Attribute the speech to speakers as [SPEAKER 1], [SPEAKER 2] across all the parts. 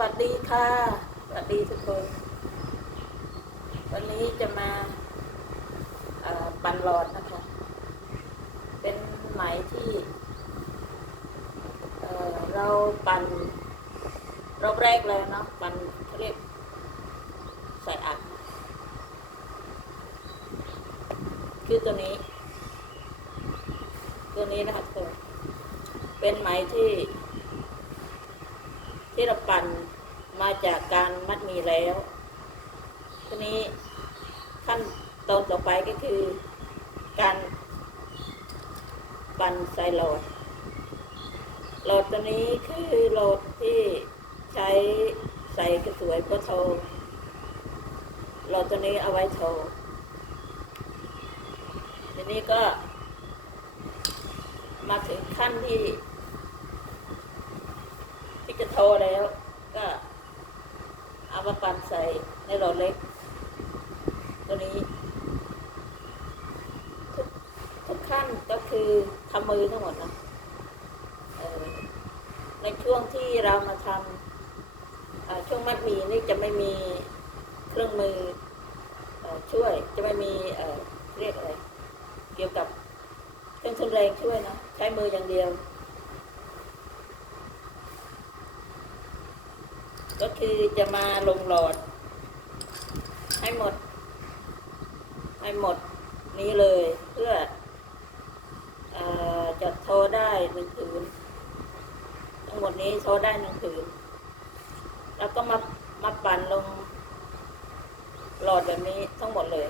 [SPEAKER 1] วัสดีค่ะ สวัสดีทุกคน วันนี้จะมาปั่นหลอดนะคะ เป็นไหมที่เเราปั่นรอบแรกเลยเนาะ ปั่นเขาเรียกใส่อัด คือตัวนี้ ตัวนี้นะคะทุกคนเป็นไหมที่ ที่เราปั่นมาจากการมัดมีแล้ว ทีนี้ขั้นตอนต่อไปก็คือ การปั่นใส่โหลดโหลดตัวนี้คือโหลดที่ใช้ใส่กระสวยเพื่อโทรโหลดตัวนี้เอาไว้โทรทีนี้ก็มาถึงขั้นที่ ที่จะโทรแล้ว ก็เอามาปั่นใส่ในหลดเล็ก ตัวนี้ ทุกทุกขั้นก็คือทำมือทั้งหมดนะในช่วงที่เรามาทำช่วงมัดมีนี่จะไม่มีเครื่องมืออช่วยจะไม่มีเอ่อเรียกอะไรเกี่ยวกับเครื่องทุนแรงช่วยนะใช้มืออย่างเดียว ก็คือจะมาลงหลอด ให้หมด ให้หมดนี้เลยเพื่ออจะโทรได้หนึ่งผืนทั้งหมดนี้โทรได้หนึ่งผืนแล้วก็มามาปั่นลงหลอดแบบนี้ทั้งหมดเลย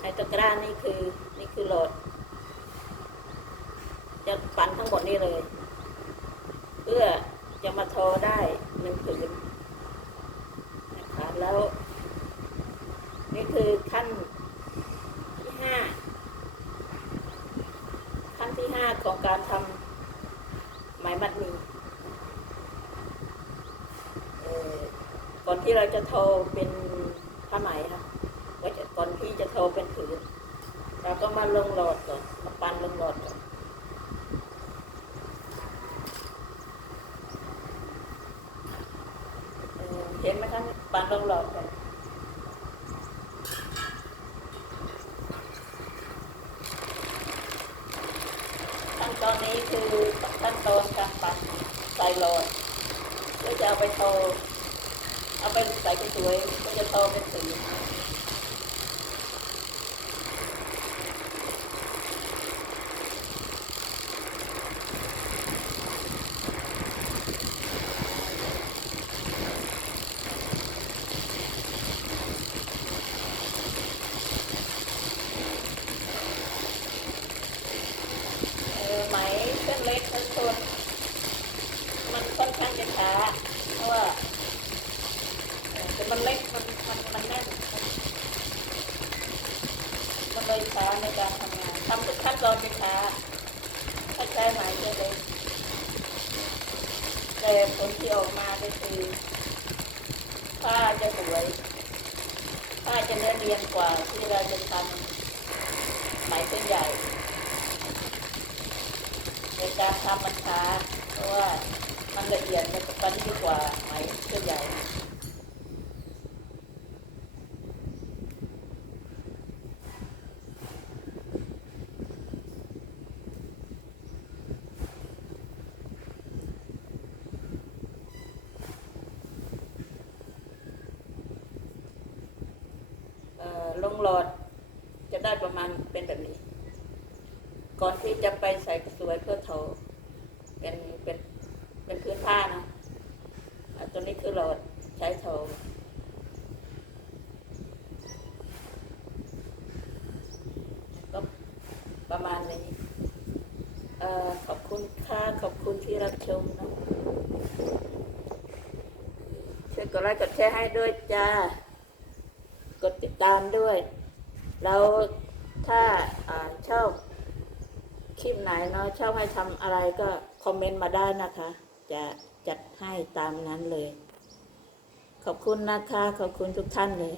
[SPEAKER 1] ในตะกร้านี่คือนี่คือหลอด จะปั่นทั้งหมดนี้เลย เพื่อ จะมาโทรได้หนึ่งผืนนะคะแล้ว นี่คือขั้นที่ห้าขั้นที่ห้าของการทำไหมมัดหมีเอ่อก่อนที่เราจะโทรเป็นผ้าไหมค่ะก็จะก่อนที่จะโทรเป็นผืนเราก็มาลงหลอดก่อนมาปั้นลงหลอดก่อน เอ่อเห็น ไหมคะปั่นลงหลอดกันขั้นตอนนี้คือขั้นตอนการปั่นใส่หลอดเพื่อจะเอาไปโตเอาไปใส่กระสวยเพื่อจะโตเป็นสี เออไหมเส้นเล็กทุกคนมัน ค่อนข้างจะช้าเพราะว่าแต่มันเล็กมันมันมันแน่นมันเลยช้าในการทำงานทำทุกขั้นตอนจะช้าถ้าใช้ไหมจะเล็กแต่ผลที่ออกมาก็คือผ้าจะสวยผ้าจะเนื้อเนียนกว่าที่เราจะทำไหมเส้นใหญ่ในการทำมันช้าเพราะว่า มันละเอียดมันประณีกว่าไหมเส้นใหญ่เออลงหลอดจะได้ประมาณเป็นแบบนี้ ก่อนที่จะไปใส่กระสวยเพื่อโทรเป็นเป็นเป็นพื้นผ้านะอะตัวนี้คือหลอดใช้โทรก็ ประมาณนี้เอ่อขอบคุณค่ะขอบคุณที่รับชมนะช่วยกดไลค์กดแชร์ให้ด้วยจ้ากดติดตามด้วย แล้วถ้าอ่าชอบคลิปไหนเนาะชอบให้ทำอะไรก็คอมเมนต์มาได้นะคะ จะจัดให้ตามนั้นเลย ขอบคุณนะคะ ขอบคุณทุกท่านเลย